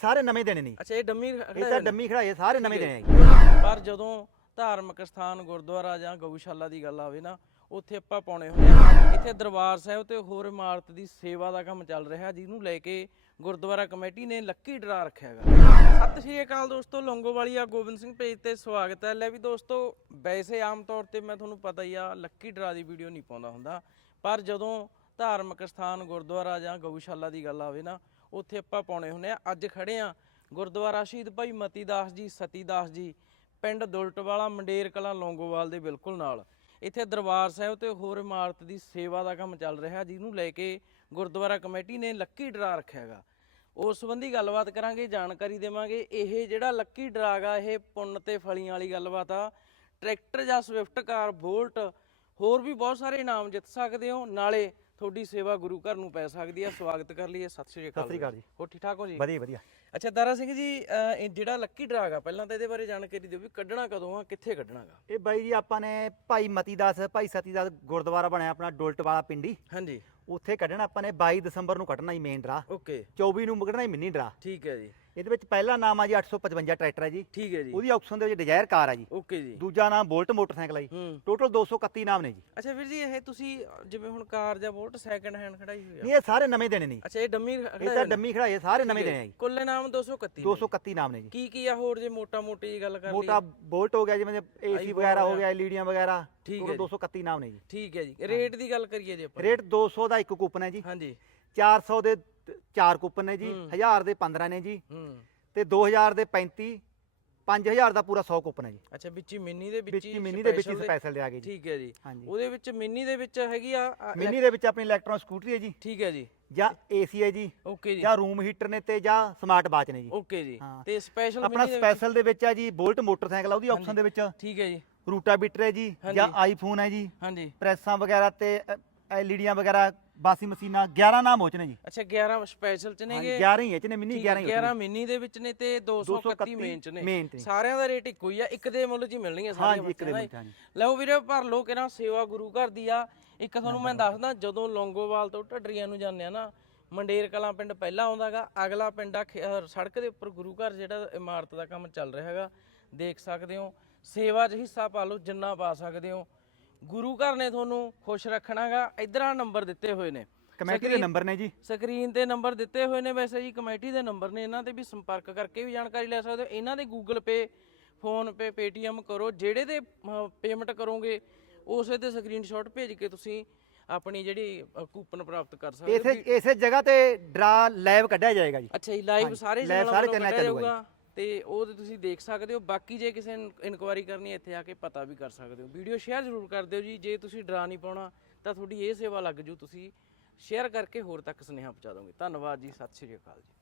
ਸਾਰੇ ਨਵੇਂ ਦੇਣੇ ਨੇ। ਅੱਛਾ ਇਹ ਡੰਮੀ ਇਹ ਤਾਂ ਡੰਮੀ ਖੜਾਏ ਸਾਰੇ ਨਵੇਂ ਦੇਣੇ ਆ। ਪਰ ਜਦੋਂ ਧਾਰਮਿਕ ਸਥਾਨ ਗੁਰਦੁਆਰਾ ਜਾਂ ਗਊਸ਼ਾਲਾ ਦੀ ਗੱਲ ਆਵੇ ਨਾ ਉੱਥੇ ਆਪਾਂ ਪਾਉਣੇ ਹੁੰਦੇ ਆ। ਇੱਥੇ ਦਰਬਾਰ ਸਾਹਿਬ ਤੇ ਹੋਰ ਇਮਾਰਤ ਦੀ ਸੇਵਾ ਦਾ ਕੰਮ ਚੱਲ ਰਿਹਾ ਜਿਹਨੂੰ ਲੈ ਕੇ ਗੁਰਦੁਆਰਾ ਕਮੇਟੀ ਨੇ ਲੱਕੀ ਡਰਾ ਰੱਖਿਆ ਹੈਗਾ। ਸਤਿ ਸ਼੍ਰੀ ਅਕਾਲ ਦੋਸਤੋ ਲੌਂਗੋਵਾਲੀਆ ਗੋਬਿੰਦ ਸਿੰਘ ਪੇਜ ਤੇ ਸਵਾਗਤ ਹੈ। ਲੈ ਵੀ ਦੋਸਤੋ ਵੈਸੇ ਆਮ ਤੌਰ ਤੇ ਮੈਂ ਤੁਹਾਨੂੰ ਪਤਾ ਹੀ ਆ ਲੱਕੀ ਡਰਾ ਦੀ ਵੀਡੀਓ ਨਹੀਂ ਪਾਉਂਦਾ ਹੁੰਦਾ। ਪਰ ਜਦੋਂ ਧਾਰਮਿਕ ਸਥਾਨ ਗੁਰਦੁਆਰਾ ਜਾਂ ਗਊਸ਼ਾਲਾ ਦੀ ਗੱਲ ਆਵੇ ਨਾ ਉੱਥੇ ਆਪਾਂ ਪਾਉਣੇ ਹੁੰਦੇ ਆ। ਅੱਜ ਖੜੇ ਆ ਗੁਰਦੁਆਰਾ ਸ਼ਹੀਦ ਭਾਈ ਮਤੀ ਦਾਸ ਜੀ ਸਤੀ ਦਾਸ ਜੀ, ਪਿੰਡ ਦੁਲਟਵਾਲਾ, ਮੰਡੇਰ ਕਲਾਂ, ਲੌਂਗੋਵਾਲ ਦੇ ਬਿਲਕੁਲ ਨਾਲ। ਇੱਥੇ ਦਰਬਾਰ ਸਾਹਿਬ ਤੇ ਹੋਰ ਇਮਾਰਤ ਦੀ ਸੇਵਾ ਦਾ ਕੰਮ ਚੱਲ ਰਿਹਾ, ਜਿਹਨੂੰ ਲੈ ਕੇ ਗੁਰਦੁਆਰਾ ਕਮੇਟੀ ਨੇ ਲੱਕੀ ਡਰਾ ਰੱਖਿਆ ਹੈਗਾ। ਉਸ ਸੰਬੰਧੀ ਗੱਲਬਾਤ ਕਰਾਂਗੇ, ਜਾਣਕਾਰੀ ਦੇਵਾਂਗੇ। ਇਹ ਜਿਹੜਾ ਲੱਕੀ ਡਰਾਗਾ ਇਹ ਪੁੰਨ ਤੇ ਫਲੀਆਂ ਵਾਲੀ ਗੱਲਬਾਤ ਆ। ਟਰੈਕਟਰ ਜਾਂ ਸਵਿਫਟ ਕਾਰ, ਬੋਲਟ, ਹੋਰ ਵੀ ਬਹੁਤ ਸਾਰੇ ਇਨਾਮ ਜਿੱਤ ਸਕਦੇ ਹੋ। ਨਾਲੇ ਤੁਹਾਡੀ ਸੇਵਾ ਗੁਰੂ ਘਰ ਨੂੰ ਪੈ ਸਕਦੀ ਹੈ ਸਵਾਗਤ ਕਰ ਲਈਏ ਸਤਿ ਸ਼੍ਰੀ ਅਕਾਲ ਸਤਿ ਸ਼੍ਰੀ ਅਕਾਲ ਜੀ। ਹੋਰ ਠੀਕ ਠਾਕ ਹੋ ਜੀ? ਵਧੀਆ ਵਧੀਆ। ਅੱਛਾ ਦਾਰਾ ਸਿੰਘ ਜੀ ਇਹ ਜਿਹੜਾ ਲੱਕੀ ਡਰਾ ਗਾ ਪਹਿਲਾਂ ਤਾਂ ਇਹਦੇ ਬਾਰੇ ਜਾਣਕਾਰੀ ਦਿਓ ਵੀ ਕੱਢਣਾ ਕਦੋਂ ਆ ਕਿੱਥੇ ਕੱਢਣਾਗਾ? ਇਹ ਬਾਈ ਜੀ ਆਪਾਂ ਨੇ ਭਾਈ ਮਤੀ ਦਾਸ ਭਾਈ ਸਤੀ ਦਾਸ ਗੁਰਦੁਆਰਾ ਬਣਿਆ ਆਪਣਾ ਡੋਲਟ ਵਾਲਾ ਪਿੰਡੀ। ਹਾਂਜੀ। ਉੱਥੇ ਕੱਢਣਾ ਆਪਾਂ ਨੇ 22 ਦਸੰਬਰ ਨੂੰ ਕੱਢਣਾ ਜੀ ਮੇਨ ਡਰਾ। ਓਕੇ। 24 ਨੂੰ ਕੱਢਣਾ ਜੀ ਮਿੰਨੀ ਡਰਾ। ਠੀਕ ਹੈ ਜੀ। ਇਹਦੇ ਵਿੱਚ ਪਹਿਲਾ ਨਾਮ ਆ ਜੀ 855 ਟਰੈਕਟਰ ਹੈ ਜੀ। ਠੀਕ ਹੈ ਜੀ। ਉਹਦੀ ਆਕਸ਼ਨ ਦੇ ਵਿੱਚ ਡਿਜ਼ਾਇਰ ਕਾਰ ਆ ਜੀ। ਓਕੇ ਜੀ। ਦੂਜਾ ਨਾਮ ਬੋਲਟ ਮੋਟਰਸਾਈਕਲ ਆ ਜੀ। ਟੋਟਲ 231 ਨਾਮ ਨੇ ਜੀ। ਅੱਛਾ ਵੀਰ ਜੀ ਇਹ ਤੁਸੀਂ ਜਿਵੇਂ ਹੁਣ ਕਾਰ ਜਾਂ ਬੋਲਟ ਸੈਕੰਡ ਹੈਂਡ ਖੜਾਈ ਹੋਈ ਆ। ਨਹੀਂ ਇਹ ਸਾਰੇ ਨਵੇਂ ਦੇਣੇ ਨੇ। ਅੱਛਾ ਇਹ ਡੰਮੀ ਇਹ ਤਾਂ ਡੰਮੀ ਖੜਾਏ ਸਾਰੇ ਨਵੇਂ ਦੇਣੇ ਆ ਜੀ। ਕੁੱਲ ਨਾਮ 231 ਨੇ। 231 ਨਾਮ ਨੇ ਜੀ। ਕੀ ਕੀ ਆ ਹੋਰ ਜੇ ਮੋਟਾ ਮੋਟੀ ਜੀ ਗੱਲ ਕਰ ਮੋਟਾ ਬੋਲਟ ਹੋ ਗਿਆ ਜਿਵੇਂ ਏਸੀ ਵਗੈਰਾ ਹੋ ਗਿਆ ਐਲਈਡੀਆਂ ਵਗੈਰਾ ਠੀਕ ਹੈ 231 ਨਾਮ ਨੇ ਜੀ। ਠੀਕ ਹੈ ਜੀ। ਰੇਟ ਦੀ ਗੱਲ ਕਰੀਏ ਜੇ ਆਪਾਂ। ਰੇਟ 200 ਦਾ ਇੱਕ ਕੂਪਨ ਹੈ ਜੀ। ਹਾਂਜੀ। 400 ਦੇ 4 ਕੂਪਨ ਨੇ ਜੀ ਹੂੰ। 1000 ਦੇ 15 ਨੇ ਜੀ ਹੂੰ। ਤੇ 2000 ਦੇ 35 5000 ਦਾ ਪੂਰਾ 100 ਕੂਪਨ ਹੈ ਜੀ। ਅੱਛਾ ਵਿੱਚ ਹੀ ਮਿੰਨੀ ਦੇ ਵਿੱਚ ਹੀ ਮਿੰਨੀ ਦੇ ਵਿੱਚ ਸਪੈਸ਼ਲ ਦੇ ਆ ਗਏ ਜੀ। ਠੀਕ ਹੈ ਜੀ। ਉਹਦੇ ਵਿੱਚ ਮਿੰਨੀ ਦੇ ਵਿੱਚ ਹੈਗੀ ਆ ਮਿੰਨੀ ਦੇ ਵਿੱਚ ਆਪਣੀ ਇਲੈਕਟ੍ਰੋਨ ਸਕੂਟਰੀ ਹੈ ਜੀ। ਠੀਕ ਹੈ ਜੀ। ਜਾਂ ਏਸੀ ਹੈ ਜੀ। ਓਕੇ ਜੀ। ਜਾਂ ਰੂਮ ਹੀਟਰ ਨੇ ਤੇ ਜਾਂ ਸਮਾਰਟ ਵਾਚ ਨੇ ਜੀ। ਓਕੇ ਜੀ। ਤੇ ਸਪੈਸ਼ਲ ਆਪਣਾ ਸਪੈਸ਼ਲ ਦੇ ਵਿੱਚ ਹੈ ਜੀ ਬੋਲਟ ਮੋਟਰਸਾਈਕਲ ਆ ਉਹਦੀ ਆਪਸ਼ਨ ਦੇ ਵਿੱਚ। ਠੀਕ ਹੈ ਜੀ। ਰੂਟਾ ਬੀਟਰ ਹੈ ਜੀ। ਜਾਂ ਆਈਫੋਨ ਹੈ ਜੀ। ਹਾਂਜੀ। ਪ੍ਰੈਸਾਂ ਵਗੈਰਾ ਤੇ ਐਲਈਡੀਆਂ ਵਗੈਰਾ ਬਾਸੀ ਮਸ਼ੀਨਾਂ 11 ਨਾਮ ਹੋ ਚ ਨੇ ਜੀ। ਅੱਛਾ 11 ਸਪੈਸ਼ਲ ਚ ਹਾਂਜੀ, ਨੇਗੇ 11 ਹੀ ਹੈ ਚ ਨੇ ਮਿੰਨੀ ਠੀਕ 11 ਹੀ 11 ਮਿੰਨੀ ਦੇ ਵਿੱਚ ਨੇ ਤੇ 231 ਮੇਨ ਚ ਨੇ। ਸਾਰਿਆਂ ਦਾ ਰੇਟ ਇੱਕੋ ਹੀ ਆ ਇੱਕ ਦੇ ਮੁੱਲ 'ਚ ਹੀ ਮਿਲਣਗੀਆਂ ਸਾਰੀਆਂ ਹਾਂਜੀ ਇੱਕ ਦੇ ਬੱਚਿਆਂ ਵਿੱਚ ਹਾਂਜੀ। ਲਓ ਵੀਰੇ ਭਰ ਲੋ ਕਿਹੜਾ ਸੇਵਾ ਗੁਰੂ ਘਰ ਦੀ ਆ। ਇੱਕ ਤੁਹਾਨੂੰ ਮੈਂ ਦੱਸਦਾ ਜਦੋਂ ਲੌਂਗੋਵਾਲ ਤੋਂ ਢੱਡਰੀਆਂ ਨੂੰ ਜਾਂਦੇ ਆ ਨਾ ਮੰਡੇਰ ਕਲਾਂ ਪਿੰਡ ਪਹਿਲਾਂ ਆਉਂਦਾਗਾ ਅਗਲਾ ਪਿੰਡ ਆ ਖੇ- ਅਹ ਸੜਕ ਦੇ ਉੱਪਰ ਗੁਰੂ ਘਰ ਜਿਹੜਾ ਇਮਾਰਤ ਦਾ ਕੰਮ ਚੱਲ ਰਿਹਾ ਹੈਗਾ ਦੇਖ ਸਕਦੇ ਹੋ। ਸੇਵਾ 'ਚ ਹਿੱਸਾ ਪਾ ਲਓ ਜਿੰਨਾ ਪਾ ਸਕਦੇ ਹੋ। ਗੁਰੂ ਘਰ ਨੇ ਤੁਹਾਨੂੰ ਖੁਸ਼ ਰੱਖਣਾਗਾ। ਇਧਰ ਨੰਬਰ ਦਿੱਤੇ ਹੋਏ ਨੇ। ਕਮੇਟੀ ਦੇ ਨੰਬਰ ਨੇ ਜੀ। ਸਕਰੀਨ ਤੇ ਨੰਬਰ ਦਿੱਤੇ ਹੋਏ ਨੇ ਵੈਸੇ ਜੀ। ਕਮੇਟੀ ਦੇ ਨੰਬਰ ਨੇ। ਇਹਨਾਂ ਤੇ ਵੀ ਸੰਪਰਕ ਕਰਕੇ ਵੀ ਜਾਣਕਾਰੀ ਲੈ ਸਕਦੇ ਹੋ। ਇਹਨਾਂ ਦੇ Google Pay PhonePe Paytm ਕਰੋ। ਜਿਹੜੇ ਦੇ ਪੇਮੈਂਟ ਕਰੋਗੇ ਉਸੇ ਤੇ ਸਕਰੀਨਸ਼ਾਟ ਭੇਜ ਕੇ ਤੁਸੀਂ ਆਪਣੀ ਜਿਹੜੀ ਕੂਪਨ ਪ੍ਰਾਪਤ ਕਰ ਸਕਦੇ ਹੋ। ਇਸੇ ਇਸੇ ਜਗ੍ਹਾ ਤੇ ਡਰਾ ਲਾਈਵ ਕੱਢਿਆ ਜਾਏਗਾ ਜੀ। ਅੱਛਾ ਜੀ ਲਾਈਵ ਸਾਰੇ live ਸਾਰੇ ਚੈਨਲਾਂ ਕੱਢਿਆ ਚੱਲੂਗਾ ਤੇ ਉਹ ਤੇ ਤੁਸੀਂ ਦੇਖ ਸਕਦੇ ਹੋ। ਬਾਕੀ ਜੇ ਕਿਸੇ ਇਨਕੁਆਇਰੀ ਕਰਨੀ ਇੱਥੇ ਆ ਕੇ ਪਤਾ ਵੀ ਕਰ ਸਕਦੇ ਹੋ। ਵੀਡੀਓ ਸ਼ੇਅਰ ਜ਼ਰੂਰ ਕਰ ਦਿਓ ਜੀ। ਜੇ ਤੁਸੀਂ ਡਰਾ ਨਹੀਂ ਪਾਉਣਾ, ਤਾਂ ਤੁਹਾਡੀ ਇਹ ਸੇਵਾ ਲੱਗ ਜੂ। ਤੁਸੀਂ ਸ਼ੇਅਰ ਕਰਕੇ ਹੋਰ ਤੱਕ ਸੁਨੇਹਾ ਪਹੁੰਚਾ ਦੋਗੇ। ਧੰਨਵਾਦ ਜੀ। ਸਤਿ ਸ਼੍ਰੀ ਅਕਾਲ ਜੀ।